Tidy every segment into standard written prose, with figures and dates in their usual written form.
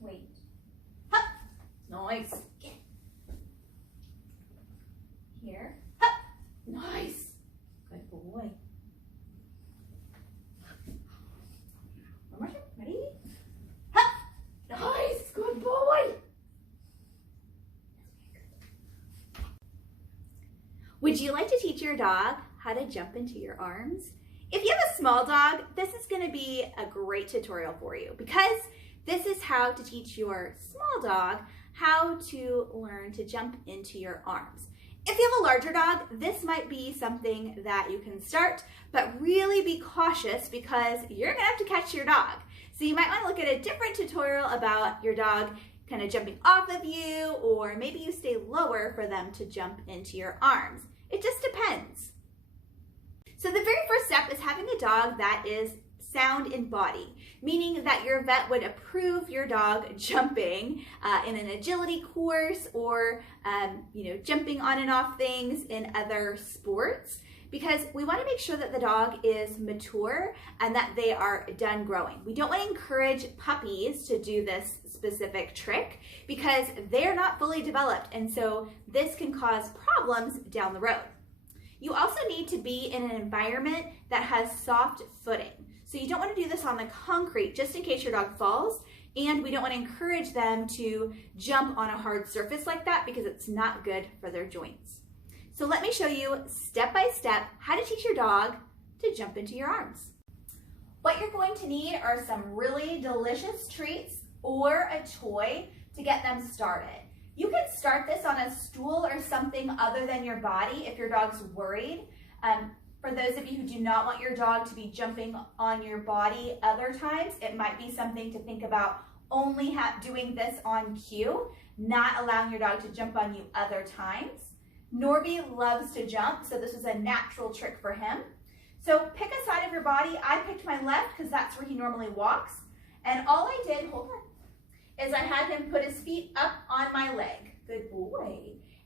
Wait. Hup. Nice. Get. Here. Hup. Nice. Good boy. One more time. Ready? Hup. Nice. Good boy. Would you like to teach your dog how to jump into your arms? If you have a small dog, this is going to be a great tutorial for you because this is how to teach your small dog how to learn to jump into your arms. If you have a larger dog, this might be something that you can start, but really be cautious because you're going to have to catch your dog. So you might want to look at a different tutorial about your dog kind of jumping off of you, or maybe you stay lower for them to jump into your arms. It just depends. So the very first step is having a dog that is sound in body, meaning that your vet would approve your dog jumping in an agility course or jumping on and off things in other sports, because we want to make sure that the dog is mature and that they are done growing. We don't want to encourage puppies to do this specific trick because they're not fully developed, and so this can cause problems down the road. You also need to be in an environment that has soft footing. So you don't want to do this on the concrete just in case your dog falls, and we don't want to encourage them to jump on a hard surface like that because it's not good for their joints. So let me show you step by step how to teach your dog to jump into your arms. What you're going to need are some really delicious treats or a toy to get them started. You can start this on a stool or something other than your body if your dog's worried. For those of you who do not want your dog to be jumping on your body other times, it might be something to think about only doing this on cue, not allowing your dog to jump on you other times. Norby loves to jump, so this is a natural trick for him. So pick a side of your body. I picked my left because that's where he normally walks. And all I did, hold on, is I had him put his feet up on my leg. Good boy.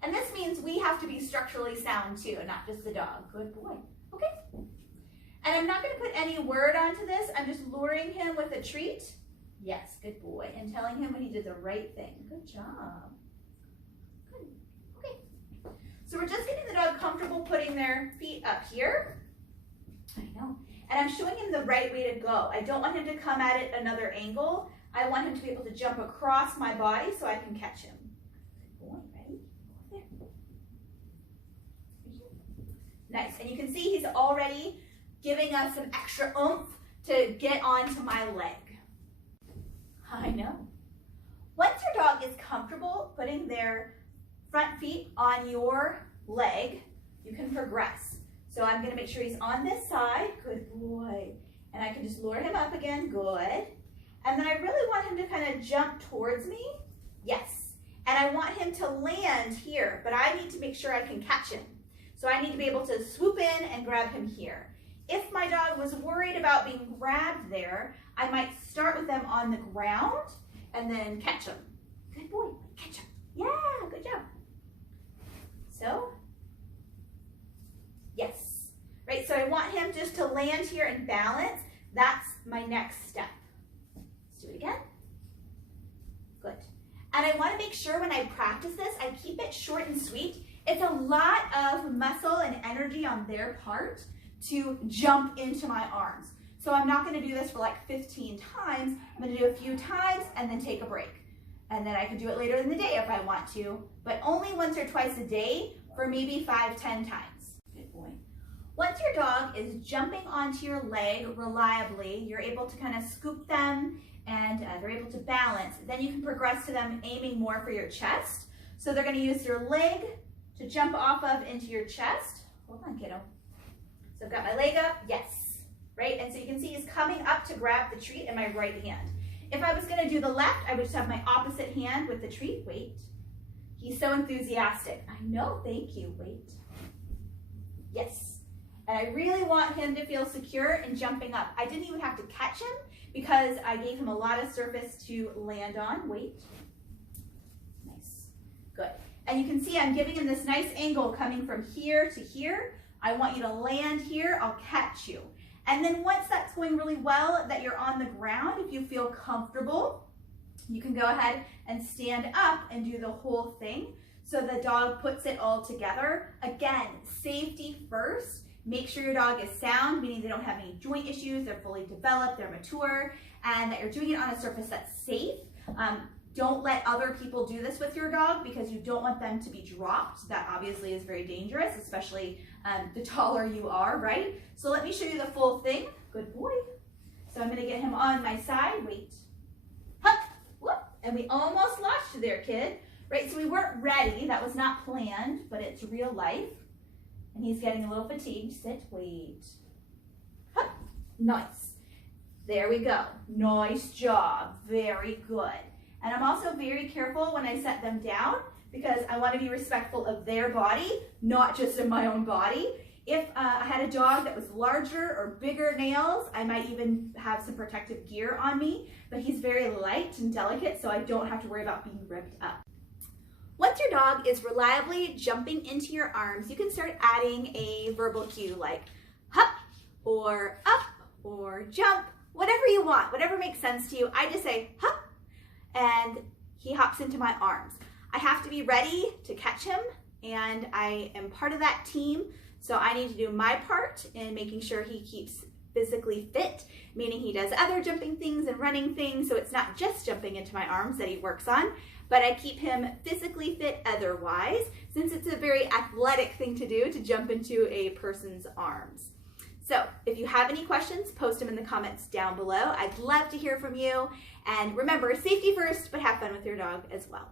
And this means we have to be structurally sound too, not just the dog. Good boy. Okay. And I'm not going to put any word onto this. I'm just luring him with a treat. Yes, good boy. And telling him when he did the right thing. Good job. Good. Okay. So we're just getting the dog comfortable putting their feet up here. I know. And I'm showing him the right way to go. I don't want him to come at it another angle. I want him to be able to jump across my body so I can catch him. Good boy, ready? There. Nice, and you can see he's already giving us some extra oomph to get onto my leg. I know. Once your dog is comfortable putting their front feet on your leg, you can progress. So I'm gonna make sure he's on this side, good boy. And I can just lure him up again, good. And then I really want him to kind of jump towards me. Yes. And I want him to land here, but I need to make sure I can catch him. So I need to be able to swoop in and grab him here. If my dog was worried about being grabbed there, I might start with them on the ground and then catch him. Good boy, catch him. Yeah, good job. So, yes. Right, so I want him just to land here and balance. That's my next step. Do it again. Good. And I want to make sure when I practice this, I keep it short and sweet. It's a lot of muscle and energy on their part to jump into my arms. So I'm not going to do this for like 15 times. I'm going to do a few times and then take a break. And then I can do it later in the day if I want to, but only once or twice a day for maybe 5-10 times. Good boy. Once your dog is jumping onto your leg reliably, you're able to kind of scoop them and they're able to balance. Then you can progress to them aiming more for your chest. So they're going to use your leg to jump off of into your chest. Hold on, kiddo. So I've got my leg up, yes, right? And so you can see he's coming up to grab the treat in my right hand. If I was going to do the left, I would just have my opposite hand with the treat. Wait. He's so enthusiastic. I know, thank you. Wait. Yes. And I really want him to feel secure in jumping up. I didn't even have to catch him because I gave him a lot of surface to land on. Wait. Nice. Good. And you can see I'm giving him this nice angle coming from here to here. I want you to land here. I'll catch you. And then once that's going really well, that you're on the ground, if you feel comfortable, You can go ahead and stand up and do the whole thing. So the dog puts it all together. Again, safety first. Make sure your dog is sound, meaning they don't have any joint issues, they're fully developed, they're mature, and that you're doing it on a surface that's safe. Don't let other people do this with your dog because you don't want them to be dropped. That obviously is very dangerous, especially the taller you are, right? So let me show you the full thing. Good boy. So I'm gonna get him on my side. Wait. Hup, whoop. And we almost lost you there, kid. Right, so we weren't ready. That was not planned, but it's real life. And he's getting a little fatigued. Sit, wait. Hup, nice. There we go. Nice job. Very good. And I'm also very careful when I set them down because I want to be respectful of their body, not just of my own body. If I had a dog that was larger or bigger nails, I might even have some protective gear on me, but he's very light and delicate, so I don't have to worry about being ripped up. Once your dog is reliably jumping into your arms, you can start adding a verbal cue like hup or up or jump, whatever you want, whatever makes sense to you. I just say hup and he hops into my arms. I have to be ready to catch him and I am part of that team, so I need to do my part in making sure he keeps physically fit, meaning he does other jumping things and running things, so it's not just jumping into my arms that he works on, but I keep him physically fit otherwise, since it's a very athletic thing to do to jump into a person's arms. So if you have any questions, post them in the comments down below. I'd love to hear from you. And remember, safety first, but have fun with your dog as well.